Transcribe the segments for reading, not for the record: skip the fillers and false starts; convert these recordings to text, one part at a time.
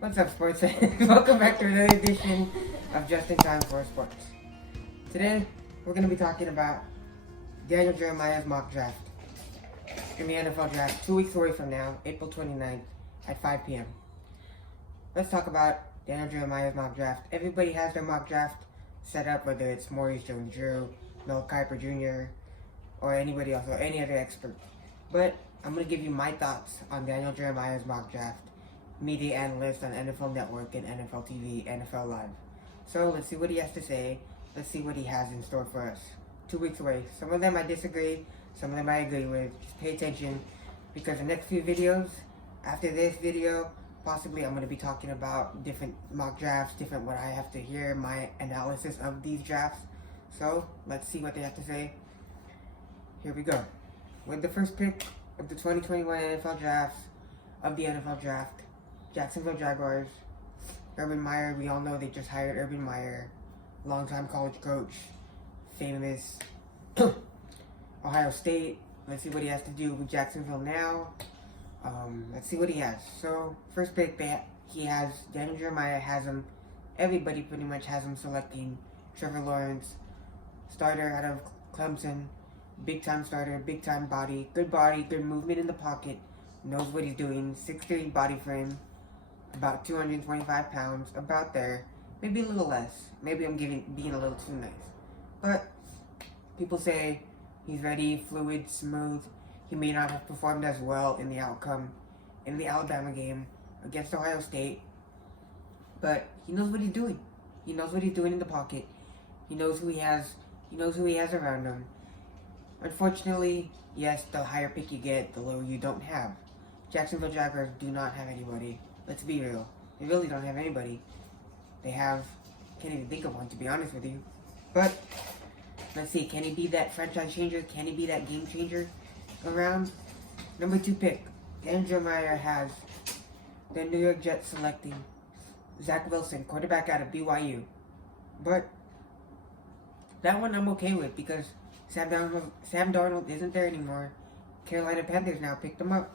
What's up, sports fans? Welcome back to another edition of Just in Time for Sports. Today, we're going to be talking about Daniel Jeremiah's mock draft in the NFL draft 2 weeks away from now, April 29th at 5 p.m. Let's talk about Daniel Jeremiah's mock draft. Everybody has their mock draft set up, whether it's Maurice Jones-Drew, Mel Kiper Jr., or anybody else, or any other expert. But I'm going to give you my thoughts on Daniel Jeremiah's mock draft, media analyst on NFL Network and NFL TV, NFL Live. So let's see what he has to say. Let's see what he has in store for us. 2 weeks away. Some of them I disagree, some of them I agree with. Just pay attention, because the next few videos, after this video, possibly I'm going to be talking about different mock drafts, different what I have to hear, my analysis of these drafts. So let's see what they have to say. Here we go. With the first pick of the 2021 NFL drafts, Jacksonville Jaguars, Urban Meyer. We all know they just hired Urban Meyer, longtime college coach, famous Ohio State. Let's see what he has to do with Jacksonville now. Let's see what he has. So, first pick, he has Daniel Jeremiah has him. Everybody pretty much has him selecting Trevor Lawrence, starter out of Clemson, big time starter, big time body, good movement in the pocket, knows what he's doing, 6'3" body frame, about 225 pounds, about there, maybe a little less. Maybe I'm being a little too nice. But people say he's ready, fluid, smooth. He may not have performed as well in the outcome in the Alabama game against Ohio State, but he knows what he's doing. He knows what he's doing in the pocket. He knows who he has. He knows who he has around him. Unfortunately, yes, the higher pick you get, the lower you don't have. Jacksonville Jaguars do not have anybody. Let's be real. They really don't have anybody. Can't even think of one, to be honest with you. But, let's see, can he be that franchise changer? Can he be that game changer around? Number 2 pick. Daniel Jeremiah has the New York Jets selecting Zach Wilson, quarterback out of BYU. But, that one I'm okay with, because Sam Darnold isn't there anymore. Carolina Panthers now picked him up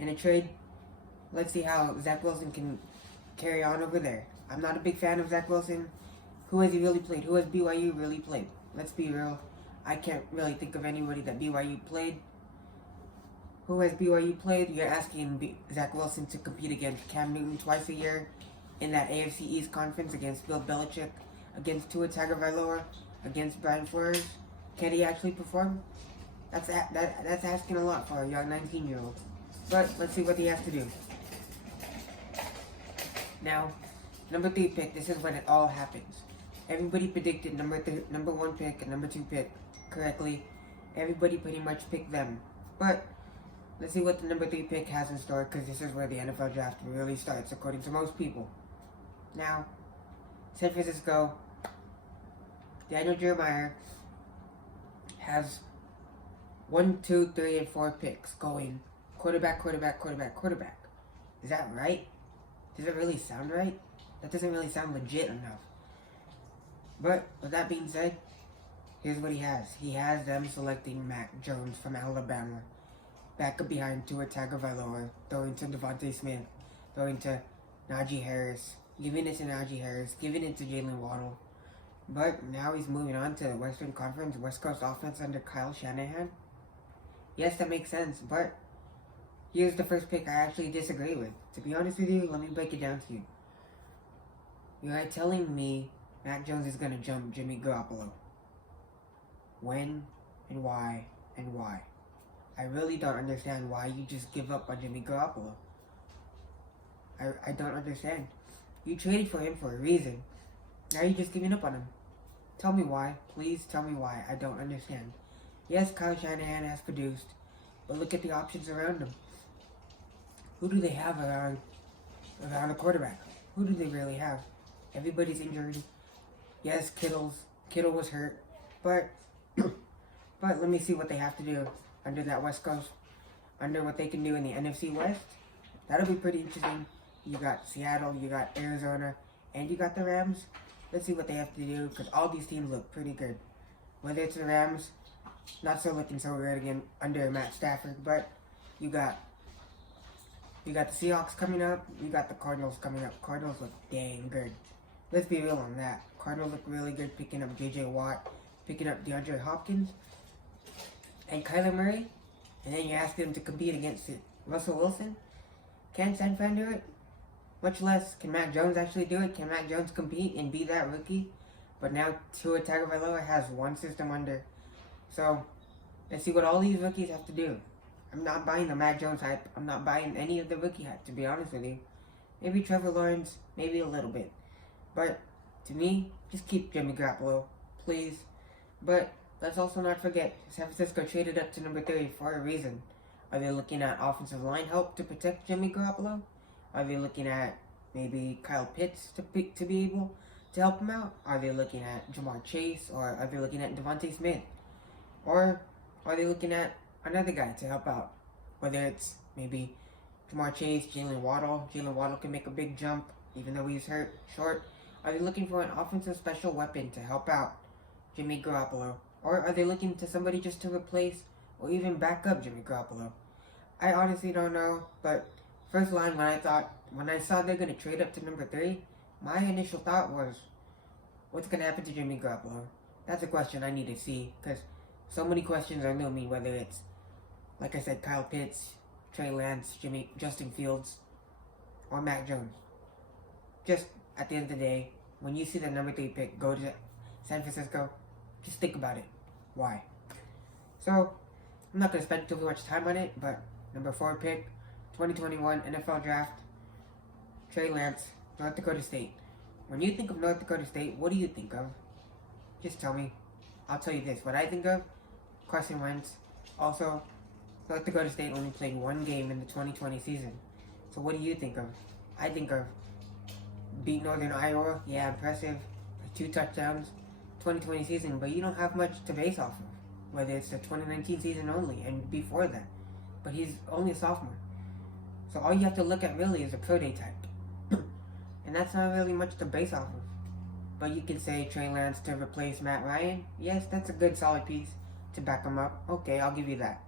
in a trade. Let's see how Zach Wilson can carry on over there. I'm not a big fan of Zach Wilson. Who has he really played? Who has BYU really played? Let's be real. I can't really think of anybody that BYU played. Who has BYU played? You're asking Zach Wilson to compete against Cam Newton twice a year in that AFC East conference, against Bill Belichick, against Tua Tagovailoa, against Brian Flores. Can he actually perform? That's asking a lot for a young 19-year-old. But let's see what he has to do. Now, number 3 pick, this is when it all happens. Everybody predicted number 1 pick and number 2 pick correctly. Everybody pretty much picked them. But let's see what the number 3 pick has in store, because this is where the NFL draft really starts, according to most people. Now, San Francisco, Daniel Jeremiah has 1, 2, 3, and 4 picks going quarterback. Is that right? Does it really sound right? That doesn't really sound legit enough. But with that being said, here's what he has. He has them selecting Mac Jones from Alabama, back up behind Tua Tagovailoa, throwing to Devontae Smith, throwing to Najee Harris, giving it to Najee Harris, giving it to Jalen Waddle. But now he's moving on to the Western Conference, West Coast offense under Kyle Shanahan. Yes, that makes sense, but here's the first pick I actually disagree with. To be honest with you, let me break it down to you. You are telling me Mac Jones is going to jump Jimmy Garoppolo. When and why and why? I really don't understand why you just give up on Jimmy Garoppolo. I don't understand. You traded for him for a reason. Now you're just giving up on him. Tell me why. Please tell me why. I don't understand. Yes, Kyle Shanahan has produced, but look at the options around him. Who do they have around a quarterback? Who do they really have? Everybody's injured. Yes, Kittle was hurt, but let me see what they have to do under that West Coast, under what they can do in the NFC West. That'll be pretty interesting. You got Seattle, you got Arizona, and you got the Rams. Let's see what they have to do, because all these teams look pretty good. Whether it's the Rams, not so looking so good again under Matt Stafford, but you got You got the Seahawks coming up. You got the Cardinals coming up. Cardinals look dang good. Let's be real on that. Cardinals look really good picking up J.J. Watt, picking up DeAndre Hopkins, and Kyler Murray. And then you ask them to compete against it. Russell Wilson. Can San Fran do it? Much less, can Mac Jones actually do it? Can Mac Jones compete and be that rookie? But now Tua Tagovailoa has one system under. So, let's see what all these rookies have to do. I'm not buying the Mac Jones hype. I'm not buying any of the rookie hype, to be honest with you. Maybe Trevor Lawrence, maybe a little bit. But, to me, just keep Jimmy Garoppolo, please. But, let's also not forget, San Francisco traded up to number 3 for a reason. Are they looking at offensive line help to protect Jimmy Garoppolo? Are they looking at maybe Kyle Pitts to be able to help him out? Are they looking at Jamar Chase? Or are they looking at Devontae Smith? Or are they looking at another guy to help out? Whether it's maybe Jamar Chase, Jalen Waddle. Jalen Waddle can make a big jump even though he's short. Are they looking for an offensive special weapon to help out Jimmy Garoppolo? Or are they looking to somebody just to replace or even back up Jimmy Garoppolo? I honestly don't know, but first line when I saw they're going to trade up to number 3, my initial thought was, what's going to happen to Jimmy Garoppolo? That's a question I need to see, because so many questions are looming, whether it's, like I said, Kyle Pitts, Trey Lance, Justin Fields, or Mac Jones. Just at the end of the day, when you see the number 3 pick go to San Francisco, just think about it. Why? So, I'm not going to spend too much time on it, but number 4 pick, 2021 NFL Draft, Trey Lance, North Dakota State. When you think of North Dakota State, what do you think of? Just tell me. I'll tell you this. What I think of, Carson Wentz. Also, North Dakota State only played 1 game in the 2020 season. So what do you think of? I think of beat Northern Iowa. Yeah, impressive. 2 touchdowns. 2020 season, but you don't have much to base off of. Whether it's the 2019 season only and before that. But he's only a sophomore. So all you have to look at really is a pro day type. And that's not really much to base off of. But you can say Trey Lance to replace Matt Ryan. Yes, that's a good solid piece to back him up. Okay, I'll give you that.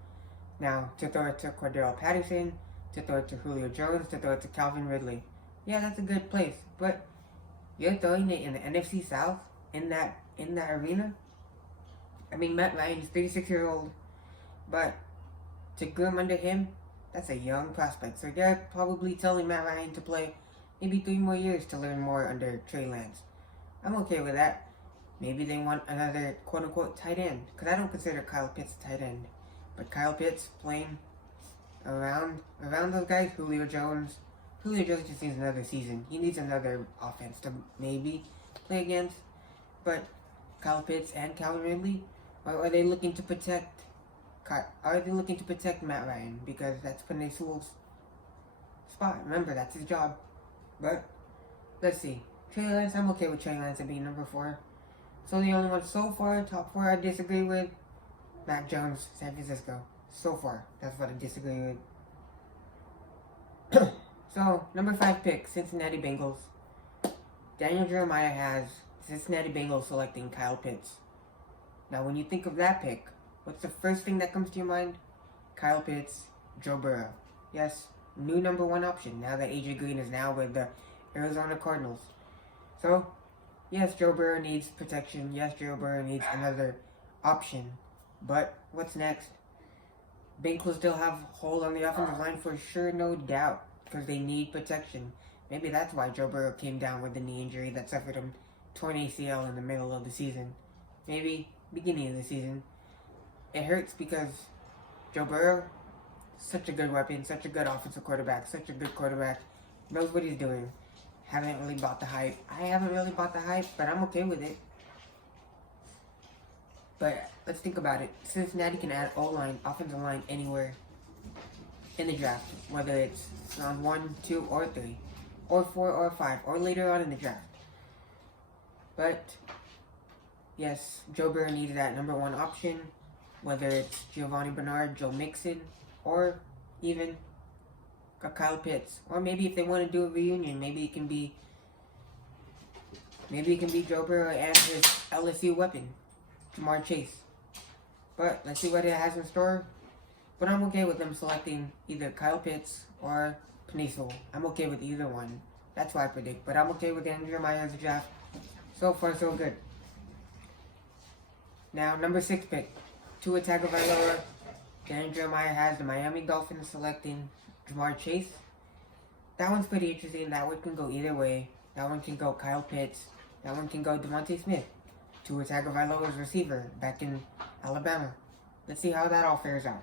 Now, to throw it to Cordero Patterson, to throw it to Julio Jones, to throw it to Calvin Ridley. Yeah, that's a good place. But you're throwing it in the NFC South in that arena? I mean, Matt Ryan is 36-year-old, but to groom under him, that's a young prospect. So they're probably telling Matt Ryan to play maybe 3 more years to learn more under Trey Lance. I'm okay with that. Maybe they want another quote-unquote tight end, because I don't consider Kyle Pitts a tight end. But Kyle Pitts playing around those guys, Julio Jones just needs another season. He needs another offense to maybe play against. But Kyle Pitts and Calvin Ridley, or are they looking to protect? Are they looking to protect Matt Ryan because that's Penei Sewell's spot? Remember, that's his job. But let's see. Trey Lance, I'm okay with Trey Lance being number 4. So the only one so far, top 4 I disagree with, Mac Jones, San Francisco. So far, that's what I disagree with. So, number 5 pick, Cincinnati Bengals. Daniel Jeremiah has Cincinnati Bengals selecting Kyle Pitts. Now, when you think of that pick, what's the first thing that comes to your mind? Kyle Pitts, Joe Burrow. Yes, new number 1 option now that AJ Green is now with the Arizona Cardinals. So, yes, Joe Burrow needs protection. Yes, Joe Burrow needs another option. But what's next? Bengals still have a hole on the offensive line for sure, no doubt, because they need protection. Maybe that's why Joe Burrow came down with the knee injury that suffered him torn ACL in the middle of the season. Maybe beginning of the season. It hurts because Joe Burrow, such a good weapon, such a good offensive quarterback, such a good quarterback, knows what he's doing. Haven't really bought the hype. I haven't really bought the hype, but I'm okay with it. But let's think about it. Cincinnati can add O-line, offensive line anywhere in the draft, whether it's round 1, 2, or 3, or 4, or 5, or later on in the draft. But yes, Joe Burrow needs that number 1 option, whether it's Giovanni Bernard, Joe Mixon, or even Kyle Pitts. Or maybe if they want to do a reunion, maybe it can be Joe Burrow and his LSU weapon, Jamar Chase. But let's see what it has in store. But I'm okay with them selecting either Kyle Pitts or Peninsula. I'm okay with either one. That's what I predict. But I'm okay with Daniel Jeremiah as a draft. So far, so good. Now, number 6 pick. Tua Tagovailoa. Daniel Jeremiah has the Miami Dolphins selecting Jamar Chase. That one's pretty interesting. That one can go either way. That one can go Kyle Pitts. That one can go Devontae Smith. Tua Tagovailoa's receiver back in Alabama. Let's see how that all fares out.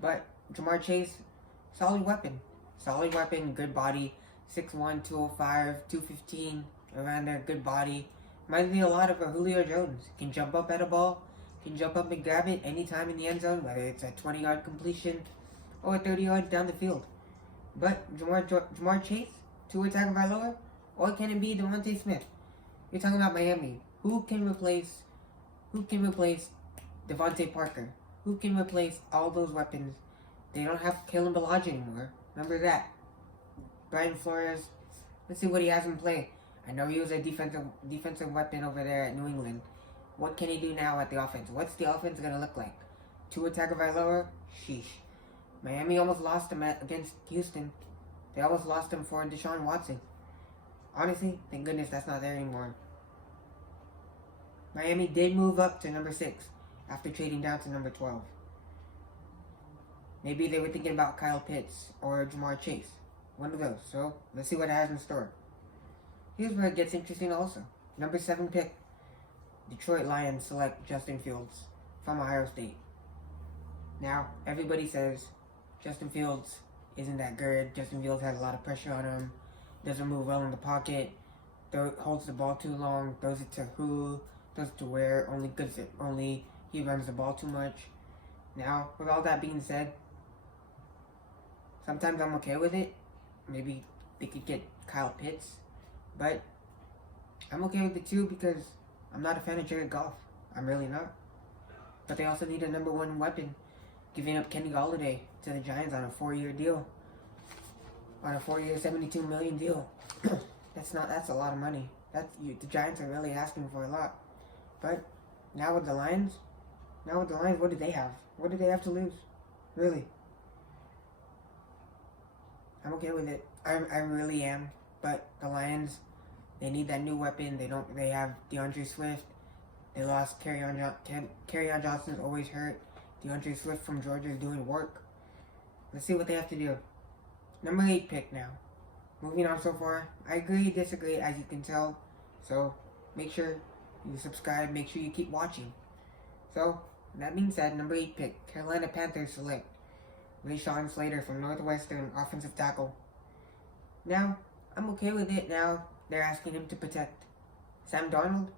But Jamar Chase, solid weapon. Solid weapon, good body. 6'1", 205, 215, around there, good body. Reminds me a lot of a Julio Jones. Can jump up at a ball. Can jump up and grab it anytime in the end zone, whether it's a 20-yard completion or 30 yards down the field. But Jamar Chase, Tua Tagovailoa, or can it be Devontae Smith? You're talking about Miami. Who can replace Devontae Parker? Who can replace all those weapons? They don't have Kalen Ballage anymore. Remember that. Brian Flores, let's see what he has in play. I know he was a defensive weapon over there at New England. What can he do now at the offense? What's the offense going to look like? Tua Tagovailoa? Sheesh. Miami almost lost him against Houston. They almost lost him for Deshaun Watson. Honestly, thank goodness that's not there anymore. Miami did move up to number 6 after trading down to number 12. Maybe they were thinking about Kyle Pitts or Jamar Chase. One of those. So, let's see what it has in store. Here's where it gets interesting also. Number 7 pick. Detroit Lions select Justin Fields from Ohio State. Now, everybody says Justin Fields isn't that good. Justin Fields has a lot of pressure on him. Doesn't move well in the pocket. Holds the ball too long. Throws it to who? Throws it to where? Only he runs the ball too much. Now, with all that being said, sometimes I'm okay with it. Maybe they could get Kyle Pitts. But I'm okay with it too because I'm not a fan of Jared Goff. I'm really not. But they also need a number 1 weapon. Giving up Kenny Golladay to the Giants on a 4-year deal. On a 4-year, $72 million deal. That's a lot of money. The Giants are really asking for a lot. But now with the Lions, what do they have? What do they have to lose? Really. I'm okay with it. I really am. But the Lions, they need that new weapon. They have DeAndre Swift. They lost Kerryon Johnson's always hurt. DeAndre Swift from Georgia is doing work. Let's see what they have to do. Number 8 pick now. Moving on so far. I agree, disagree, as you can tell. So, make sure you subscribe. Make sure you keep watching. So, that being said, number 8 pick. Carolina Panthers select Rashawn Slater from Northwestern, offensive tackle. Now, I'm okay with it now. They're asking him to protect Sam Darnold.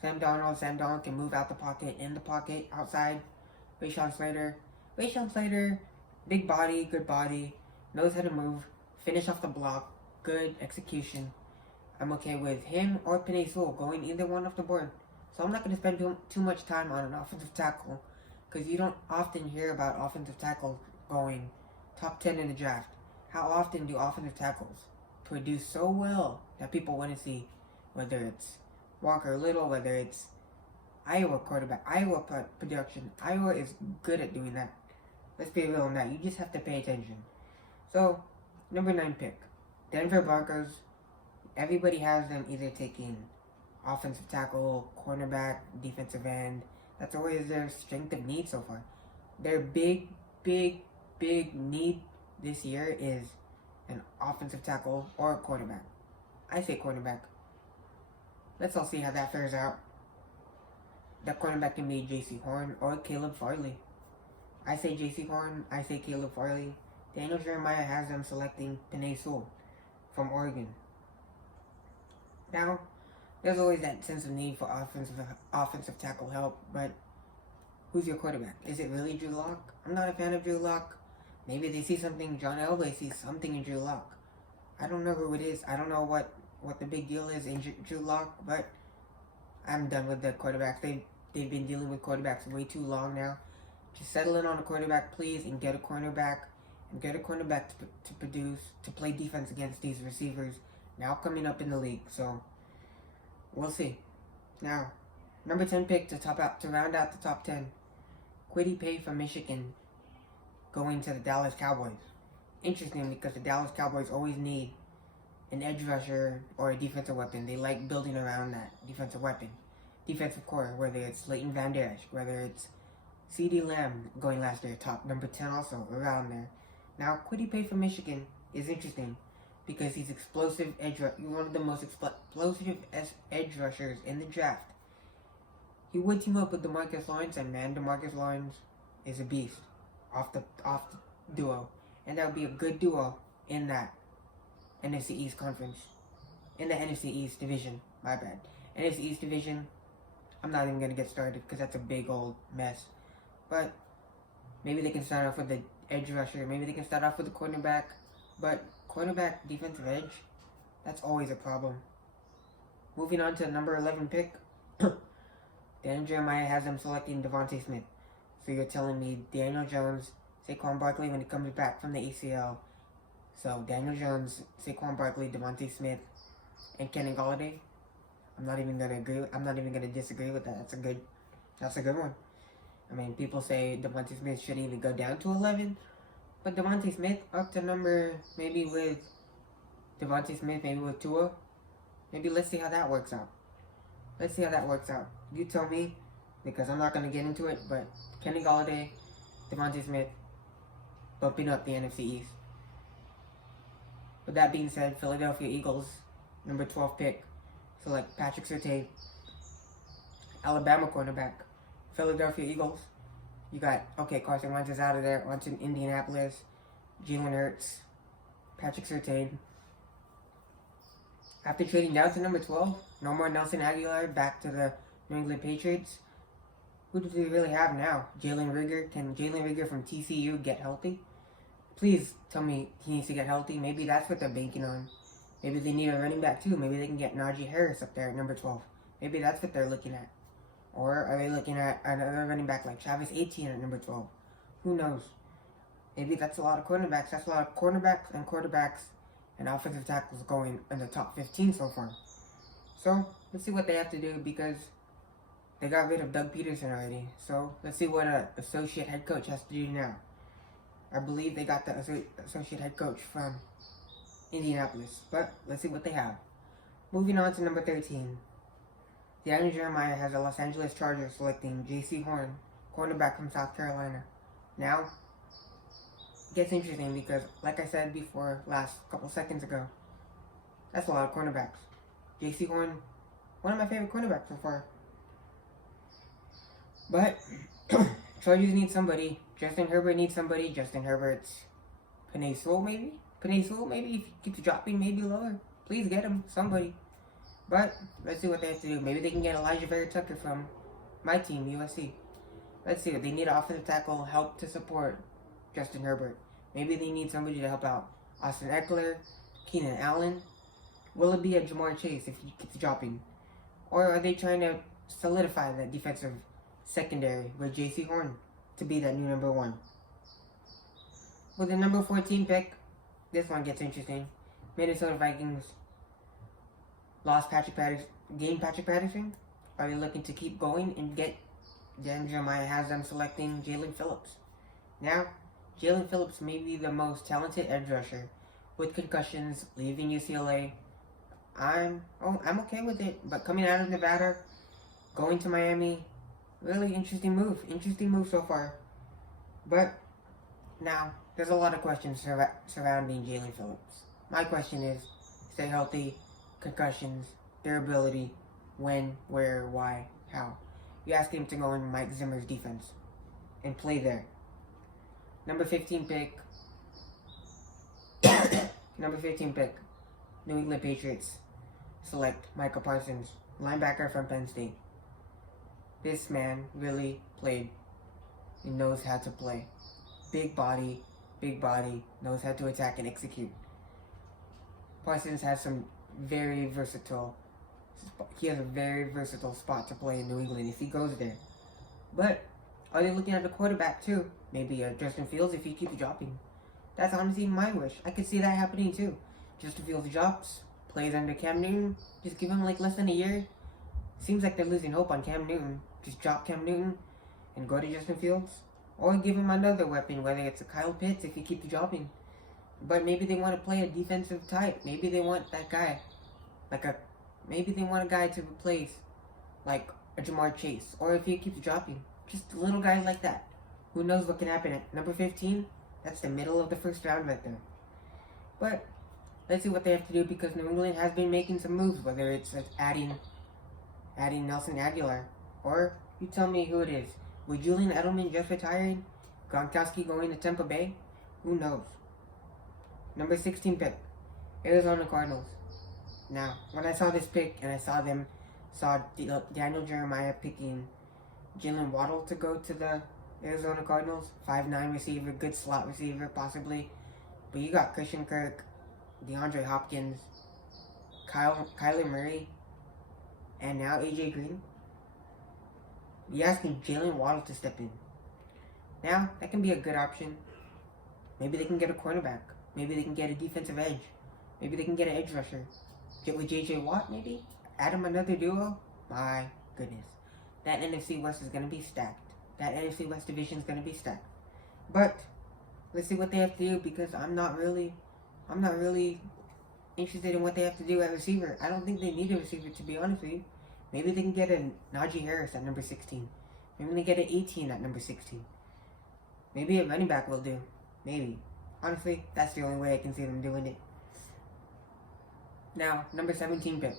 Sam Darnold can move out the pocket, in the pocket, outside. Rashawn Slater, big body, good body, knows how to move, finish off the block, good execution. I'm okay with him or Penei Sewell going either one off the board. So I'm not going to spend too much time on an offensive tackle because you don't often hear about offensive tackles going top 10 in the draft. How often do offensive tackles produce so well that people want to see, whether it's Walker Little, whether it's Iowa quarterback, Iowa production. Iowa is good at doing that. Let's be real on that. You just have to pay attention. So, number 9 pick. Denver Broncos. Everybody has them either taking offensive tackle, cornerback, defensive end. That's always their strength of need so far. Their big need this year is an offensive tackle or a quarterback. I say quarterback. Let's all see how that fares out. The cornerback can be J.C. Horn or Caleb Farley. I say J.C. Horn. I say Caleb Farley. Daniel Jeremiah has them selecting Penei Sewell from Oregon. Now, there's always that sense of need for offensive tackle help, but who's your quarterback? Is it really Drew Lock? I'm not a fan of Drew Lock. Maybe they see something, John Elway sees something in Drew Lock. I don't know who it is. I don't know what the big deal is in Drew Lock, but I'm done with the quarterbacks. They've been dealing with quarterbacks way too long now. Just settle in on a quarterback, please, and get a cornerback. And get a cornerback to produce, to play defense against these receivers now coming up in the league. So, we'll see. Now, number 10 pick to round out the top 10. Kwity Paye from Michigan going to the Dallas Cowboys. interesting because the Dallas Cowboys always need an edge rusher or a defensive weapon. They like building around that defensive weapon. Defensive core, whether it's Leighton Van Der Esch, whether it's C.D. Lamb going last year, top number 10 also, around there. Now, Kwity Paye from Michigan is interesting because he's explosive one of the most explosive edge rushers in the draft. He would team up with DeMarcus Lawrence, and man, DeMarcus Lawrence is a beast off the duo. And that would be a good duo in that NFC East conference. In the NFC East division, my bad. NFC East division, I'm not even going to get started because that's a big old mess. But maybe they can start off with the edge rusher. Maybe they can start off with the cornerback. But cornerback, defensive edge, that's always a problem. Moving on to the number 11 pick. Daniel Jeremiah has them selecting Devontae Smith. So you're telling me Daniel Jones, Saquon Barkley when he comes back from the ACL. So Daniel Jones, Saquon Barkley, Devontae Smith, and Kenny Golladay. I'm not even gonna disagree with that. That's a good one. I mean, people say Devontae Smith shouldn't even go down to 11, but Devontae Smith up to number maybe with Tua. Maybe let's see how that works out. You tell me, because I'm not gonna get into it. But Kenny Golladay, Devontae Smith, bumping up the NFC East. With that being said, Philadelphia Eagles, number 12 pick, select Patrick Surtain, Alabama cornerback. Philadelphia Eagles, you got, Carson Wentz is out of there, onto Indianapolis, Jalen Hurts, Patrick Surtain. After trading down to number 12, no more Nelson Aguilar, back to the New England Patriots. Who do they really have now? Jalen Rigger. Can Jalen Rigger from TCU get healthy? Please tell me he needs to get healthy. Maybe that's what they're banking on. Maybe they need a running back too. Maybe they can get Najee Harris up there at number 12. Maybe that's what they're looking at. Or are they looking at another running back like Travis Etienne at number 12? Who knows? Maybe that's a lot of cornerbacks. That's a lot of cornerbacks and quarterbacks and offensive tackles going in the top 15 so far. So, let's see what they have to do because they got rid of Doug Peterson already. So, let's see what an associate head coach has to do now. I believe they got the associate head coach from Indianapolis. But, let's see what they have. Moving on to number 13. Daniel Jeremiah has the Los Angeles Chargers selecting J.C. Horn, cornerback from South Carolina. Now, it gets interesting because, like I said before, last couple seconds ago, that's a lot of cornerbacks. J.C. Horn, one of my favorite cornerbacks so far. But, Chargers need somebody. Justin Herbert needs somebody. Justin Herbert's Penei Sewell, maybe? Penei Sewell, maybe? If he keeps dropping, maybe lower. Please get him, somebody. But, let's see what they have to do. Maybe they can get Elijah Veritech from my team, USC. Let's see. They need an offensive tackle, help to support Justin Herbert. Maybe they need somebody to help out Austin Eckler, Keenan Allen. Will it be a Jamar Chase if he keeps dropping? Or are they trying to solidify that defensive secondary with J.C. Horn to be that new number 1? With the number 14 pick, this one gets interesting. Minnesota Vikings lost Patrick Patterson. Are they looking to keep going and get Jeremiah has them selecting Jalen Phillips? Now, Jalen Phillips may be the most talented edge rusher with concussions, leaving UCLA. I'm okay with it, but coming out of Nevada, going to Miami, really interesting move. Interesting move so far. But now, there's a lot of questions surrounding Jalen Phillips. My question is, stay healthy, concussions, durability, when, where, why, how. You ask him to go in Mike Zimmer's defense and play there. Number 15 pick. Number 15 pick. New England Patriots select Micah Parsons, linebacker from Penn State. This man really played. He knows how to play. Big body, knows how to attack and execute. Parsons has some very versatile. He has a very versatile spot to play in New England if he goes there. But are they looking at the quarterback too? Maybe Justin Fields if he keeps dropping. That's honestly my wish. I could see that happening too. Justin Fields drops, plays under Cam Newton. Just give him like less than a year. Seems like they're losing hope on Cam Newton. Just drop Cam Newton and go to Justin Fields. Or give him another weapon, whether it's a Kyle Pitts if he keeps dropping. But maybe they want to play a defensive type. Maybe they want that guy, maybe they want a guy to replace, like a Jamar Chase, or if he keeps dropping, just a little guy like that. Who knows what can happen at number 15? That's the middle of the first round right there. But let's see what they have to do, because New England has been making some moves, whether it's adding Nelson Aguilar, or you tell me who it is. With Julian Edelman just retiring, Gronkowski going to Tampa Bay, who knows? Number 16 pick, Arizona Cardinals. Now, when I saw this pick and I saw Daniel Jeremiah picking Jalen Waddle to go to the Arizona Cardinals, 5'9" receiver, good slot receiver possibly, but you got Christian Kirk, DeAndre Hopkins, Kyler Murray, and now AJ Green. You're asking Jalen Waddle to step in. Now, that can be a good option. Maybe they can get a cornerback. Maybe they can get a defensive edge. Maybe they can get an edge rusher. Get with JJ Watt, maybe? Add him another duo? My goodness. That NFC West is going to be stacked. That NFC West division is going to be stacked. But, let's see what they have to do, because I'm not really interested in what they have to do at receiver. I don't think they need a receiver, to be honest with you. Maybe they can get a Najee Harris at number 16. Maybe they get an 18 at number 16. Maybe a running back will do. Maybe. Honestly, that's the only way I can see them doing it. Now, number 17 pick.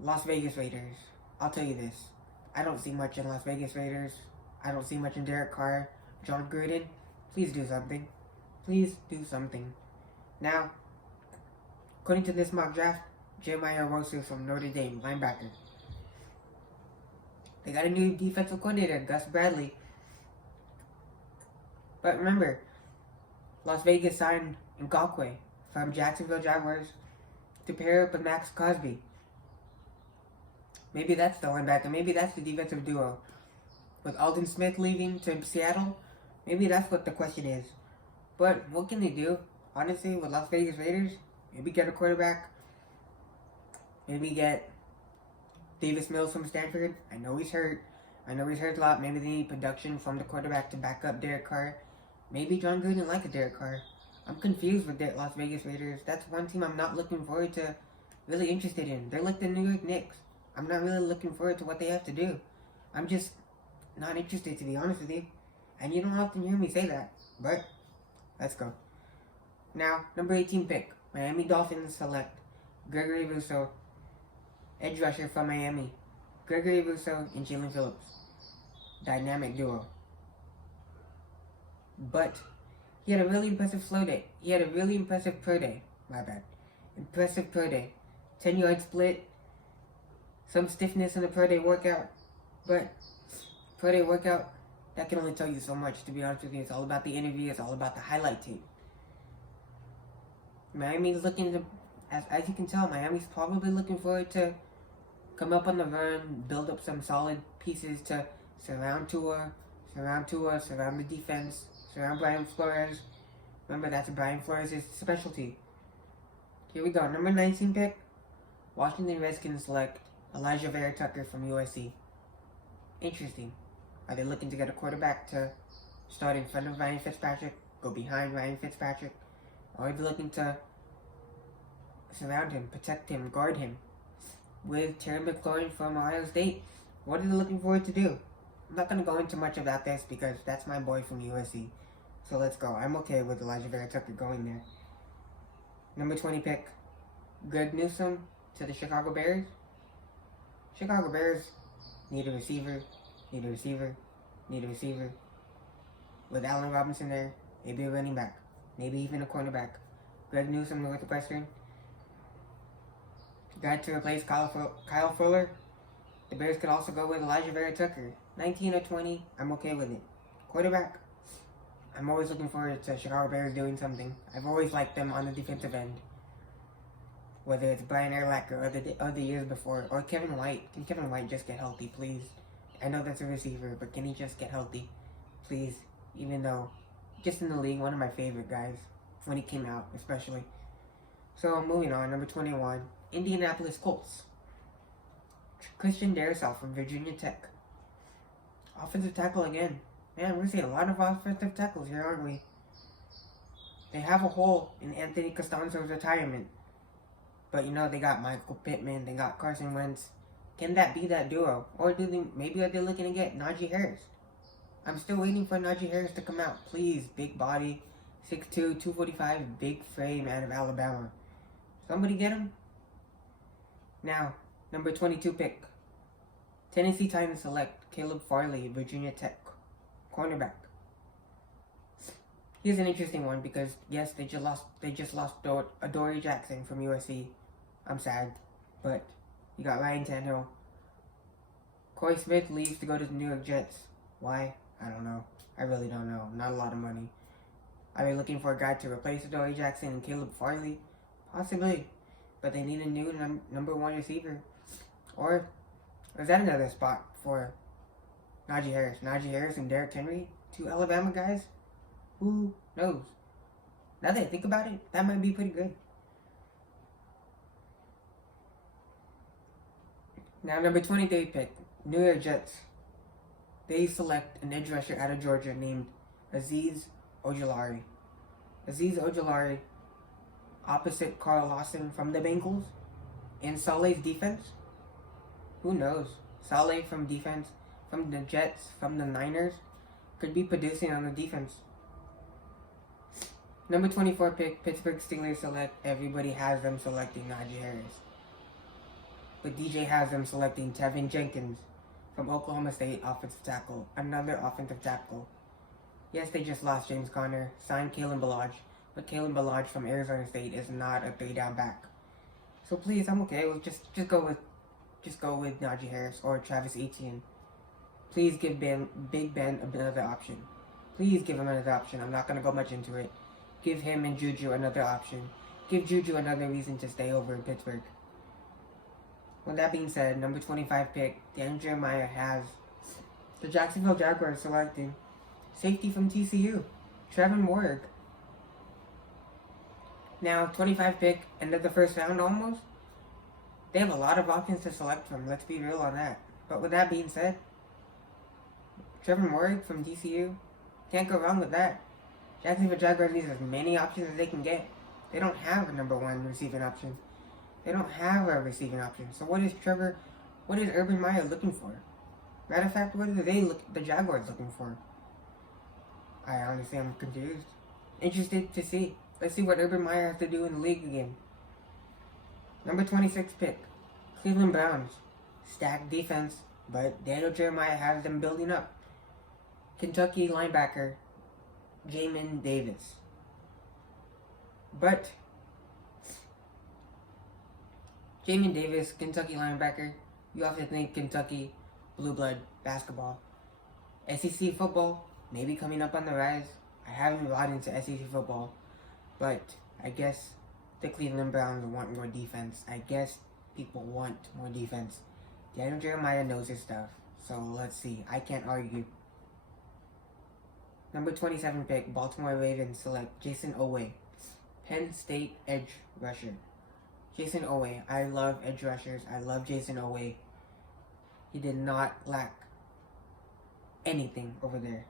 Las Vegas Raiders. I'll tell you this. I don't see much in Las Vegas Raiders. I don't see much in Derek Carr. John Gruden, please do something. Please do something. Now, according to this mock draft, Jeremiah Russo from Notre Dame, linebacker. They got a new defensive coordinator, Gus Bradley. But remember, Las Vegas signed Ngakoue from Jacksonville Jaguars to pair up with Max Crosby. Maybe that's the linebacker. Maybe that's the defensive duo. With Aldon Smith leaving to Seattle, maybe that's what the question is. But what can they do? Honestly, with Las Vegas Raiders, maybe get a quarterback. Maybe get Davis Mills from Stanford. I know he's hurt. a lot. Maybe they need production from the quarterback to back up Derek Carr. Maybe John Gruden like a Derek Carr. I'm confused with the Las Vegas Raiders. That's one team I'm not looking forward to, really interested in. They're like the New York Knicks. I'm not really looking forward to what they have to do. I'm just not interested, to be honest with you. And you don't often hear me say that. But, let's go. Now, number 18 pick. Miami Dolphins select Gregory Russo, edge rusher from Miami. Gregory Russo and Jalen Phillips. Dynamic duo. But he had a really impressive slow day. He had a really impressive pro day. My bad. Impressive pro day. 10-yard split. Some stiffness in the pro day workout. But pro day workout, that can only tell you so much, to be honest with you. It's all about the interview. It's all about the highlight tape. Miami's looking to, as you can tell, Miami's probably looking forward to come up on the run, build up some solid pieces to surround Tua, surround the defense, surround Brian Flores. Remember, that's Brian Flores' specialty. Here we go. Number 19 pick. Washington Redskins select Elijah Veritech from USC. Interesting. Are they looking to get a quarterback to start in front of Ryan Fitzpatrick, go behind Ryan Fitzpatrick? Or are they looking to surround him, protect him, guard him with Terry McLaurin from Ohio State? What are they looking forward to do? I'm not going to go into much about this because that's my boy from USC. So let's go. I'm okay with Elijah Veritech going there. Number 20 pick. Greg Newsome to the Chicago Bears. Chicago Bears need a receiver. With Allen Robinson there, maybe a running back. Maybe even a cornerback. Greg Newsome, Northwestern. Guy to replace Kyle Fuller. The Bears could also go with Elijah Veritech. 19 or 20, I'm okay with it. Quarterback, I'm always looking forward to Chicago Bears doing something. I've always liked them on the defensive end. Whether it's Brian Urlacher or other years before, or Kevin White. Can Kevin White just get healthy, please? I know that's a receiver, but can he just get healthy? Please. Even though, just in the league, one of my favorite guys. When he came out, especially. So, moving on, number 21. Indianapolis Colts. Christian Darrisaw from Virginia Tech. Offensive tackle again. Man, we're seeing a lot of offensive tackles here, aren't we? They have a hole in Anthony Costanzo's retirement. But they got Michael Pittman, they got Carson Wentz. Can that be that duo? Or maybe are they looking to get Najee Harris? I'm still waiting for Najee Harris to come out. Please, big body, 6'2", 245, big frame out of Alabama. Somebody get him? Now, number 22 pick. Tennessee Titans select Caleb Farley, Virginia Tech, cornerback. Here's an interesting one because yes, they just lost Adoree Jackson from USC. I'm sad, but you got Ryan Tannehill. Corey Smith leaves to go to the New York Jets. Why? I don't know. I really don't know. Not a lot of money. Are they looking for a guy to replace Adoree Jackson and Caleb Farley? Possibly, but they need a new number one receiver. Or is that another spot for Najee Harris? Najee Harris and Derrick Henry, two Alabama guys? Who knows? Now that I think about it, that might be pretty good. Now, number 23 pick, New York Jets. They select an edge rusher out of Georgia named Azeez Ojulari. Azeez Ojulari, opposite Carl Lawson from the Bengals. In Saleh's defense? Who knows? Saleh from defense, from the Jets, from the Niners, could be producing on the defense. Number 24 pick, Pittsburgh Steelers select. Everybody has them selecting Najee Harris. But DJ has them selecting Tevin Jenkins from Oklahoma State, offensive tackle. Another offensive tackle. Yes, they just lost James Conner, signed Kalen Ballage, but Kalen Ballage from Arizona State is not a 3-down back. So please, I'm okay. We'll just go with Najee Harris or Travis Etienne. Please give Big Ben another option. Please give him another option. I'm not gonna go much into it. Give him and Juju another option. Give Juju another reason to stay over in Pittsburgh. With that being said, number 25 pick, Dan Jeremiah has the Jacksonville Jaguars selecting safety from TCU, Trevor Lawrence. Now, 25 pick, end of the first round almost. They have a lot of options to select from, let's be real on that. But with that being said, Trevor Lawrence from TCU, can't go wrong with that. Jacksonville Jaguars needs as many options as they can get. They don't have a number one receiving option. They don't have a receiving option. So what is Urban Meyer looking for? Matter of fact, what are the Jaguars looking for? I honestly am confused. Interested to see. Let's see what Urban Meyer has to do in the league again. Number 26 pick, Cleveland Browns. Stacked defense, but Daniel Jeremiah has them building up. Kentucky linebacker, Jamin Davis. But Jamin Davis, Kentucky linebacker, you often think Kentucky, blue blood, basketball. SEC football, maybe coming up on the rise. I haven't bought into SEC football, but I guess the Cleveland Browns want more defense. I guess people want more defense. Daniel Jeremiah knows his stuff, so let's see. I can't argue. Number 27 pick, Baltimore Ravens select Jason Owe, Penn State edge rusher. Jason Owe, I love edge rushers. I love Jason Owe. He did not lack anything over there.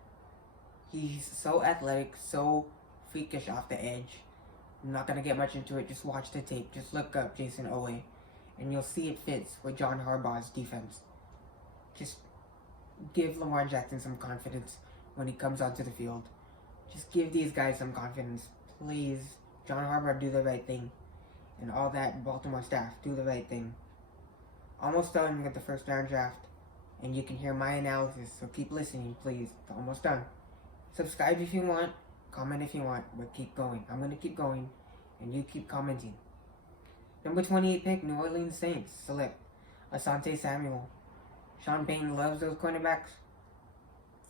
He's so athletic, so freakish off the edge. I'm not going to get much into it. Just watch the tape. Just look up Jason Owe, and you'll see it fits with John Harbaugh's defense. Just give Lamar Jackson some confidence when he comes onto the field. Just give these guys some confidence. Please, John Harbaugh, do the right thing. And all that Baltimore staff, do the right thing. Almost done with the first round draft. And you can hear my analysis, so keep listening, please. It's almost done. Subscribe if you want. Comment if you want. But keep going. I'm going to keep going. And you keep commenting. Number 28 pick, New Orleans Saints. Select Asante Samuel. Sean Payton loves those cornerbacks.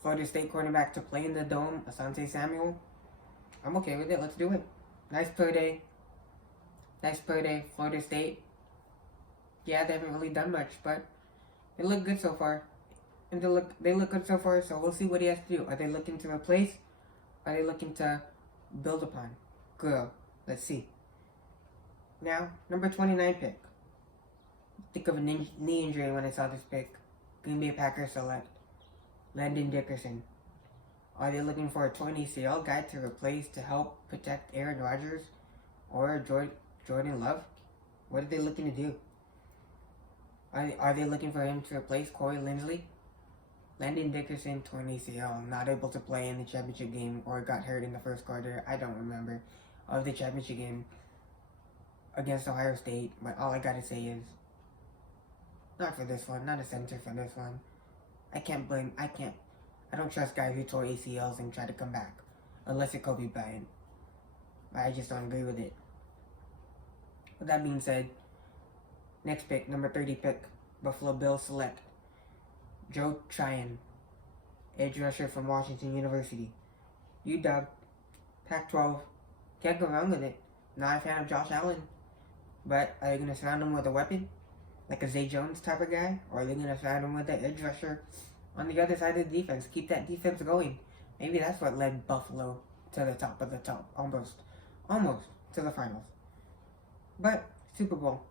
Florida State cornerback to play in the dome, Asante Samuel. I'm okay with it. Let's do it. Nice per day. Nice per day. Florida State. Yeah, they haven't really done much, but they look good so far. And they look good so far, so we'll see what he has to do. Are they looking to replace? Are they looking to build upon? Grow. Let's see. Now, number 29 pick. Think of a knee injury when I saw this pick. Green Bay Packers select Landon Dickerson. Are they looking for a torn ACL guy to replace to help protect Aaron Rodgers or Jordan Love? What are they looking to do? Are they looking for him to replace Corey Linsley? Landon Dickerson torn ACL, not able to play in the championship game or got hurt in the first quarter, I don't remember, of the championship game against Ohio State. But all I gotta say is, not for this one, not a center for this one. I don't trust guys who tore ACLs and try to come back. Unless it's Kobe Bryant. I just don't agree with it. With that being said, next pick, number 30 pick, Buffalo Bills select Joe Tryon, edge rusher from Washington University. UW, Pac-12, can't go wrong with it. Not a fan of Josh Allen, but are they going to surround him with a weapon? Like a Zay Jones type of guy? Or are they going to surround him with an edge rusher on the other side of the defense? Keep that defense going. Maybe that's what led Buffalo to the top of the top. Almost to the finals. But, Super Bowl.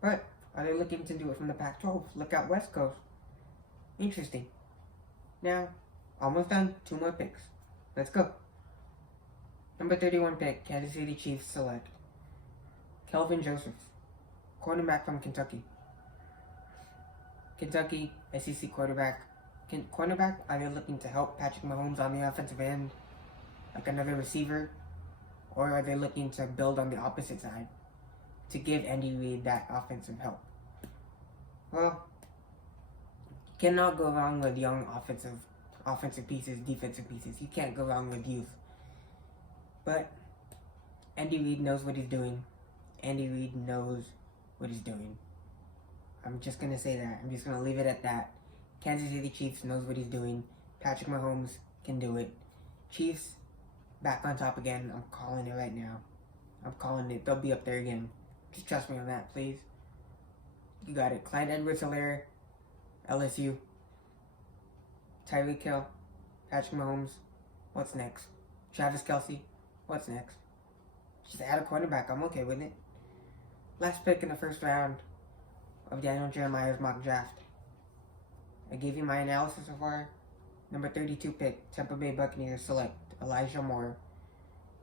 But, are they looking to do it from the Pac-12? Look out West Coast. Interesting. Now, almost done. 2 more picks. Let's go. Number 31 pick, Kansas City Chiefs select Kelvin Joseph, cornerback from Kentucky. Kentucky, SEC quarterback. Cornerback, are they looking to help Patrick Mahomes on the offensive end, like another receiver? Or are they looking to build on the opposite side to give Andy Reid that offensive help? Well, cannot go wrong with young offensive pieces, defensive pieces. You can't go wrong with youth. But Andy Reid knows what he's doing. Andy Reid knows what he's doing. I'm just going to say that. I'm just going to leave it at that. Kansas City Chiefs knows what he's doing. Patrick Mahomes can do it. Chiefs back on top again. I'm calling it right now. I'm calling it. They'll be up there again. Just trust me on that, please. You got it. Clyde Edwards-Helaire, LSU. Tyreek Hill, Patrick Mahomes. What's next? Travis Kelce. What's next? Just add a quarterback. I'm okay with it. Last pick in the first round of Daniel Jeremiah's mock draft. I gave you my analysis so far. Number 32 pick, Tampa Bay Buccaneers select Elijah Moore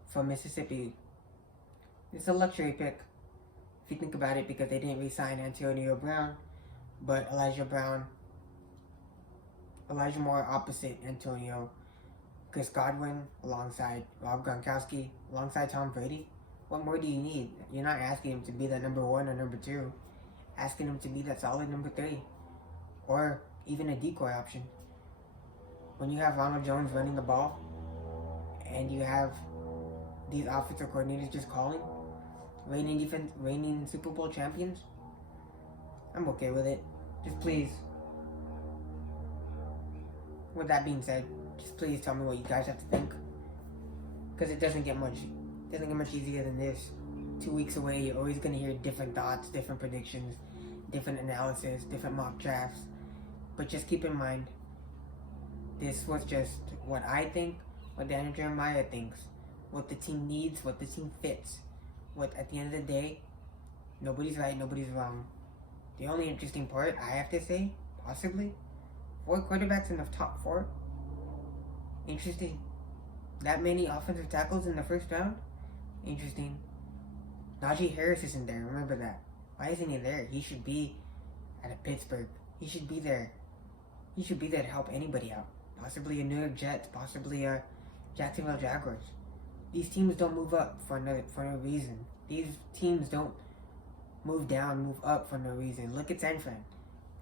from Mississippi. It's a luxury pick, if you think about it, because they didn't re-sign Antonio Brown, but Elijah Moore opposite Antonio. Chris Godwin alongside Rob Gronkowski, alongside Tom Brady. What more do you need? You're not asking him to be that number 1 or number 2. Asking him to be that solid number 3. Or even a decoy option. When you have Ronald Jones running the ball, and you have these offensive coordinators just calling, reigning Super Bowl champions, I'm okay with it. Just please, with that being said, just please tell me what you guys have to think. Because it doesn't get much easier than this. 2 weeks away, you're always going to hear different thoughts, different predictions, different analysis, different mock drafts. But just keep in mind, this was just what I think, what Daniel Jeremiah thinks, what the team needs, what the team fits. What, at the end of the day, nobody's right, nobody's wrong. The only interesting part, I have to say, possibly, 4 quarterbacks in the top 4. Interesting. That many offensive tackles in the first round? Interesting. Najee Harris isn't there, remember that. Why isn't he there? He should be at a Pittsburgh. He should be there. He should be there to help anybody out. Possibly a New York Jets, possibly a Jacksonville Jaguars. These teams don't move up for no reason. These teams don't move down, move up for no reason. Look at San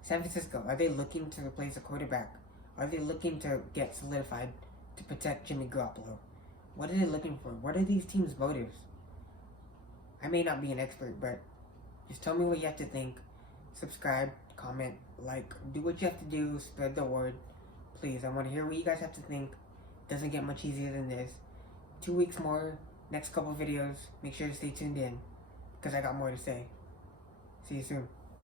Francisco. Are they looking to replace a quarterback? Are they looking to get solidified to protect Jimmy Garoppolo? What are they looking for? What are these teams' motives? I may not be an expert, but just tell me what you have to think. Subscribe, comment, like, do what you have to do, spread the word. Please, I want to hear what you guys have to think. Doesn't get much easier than this. 2 weeks more, next couple videos. Make sure to stay tuned in, because I got more to say. See you soon.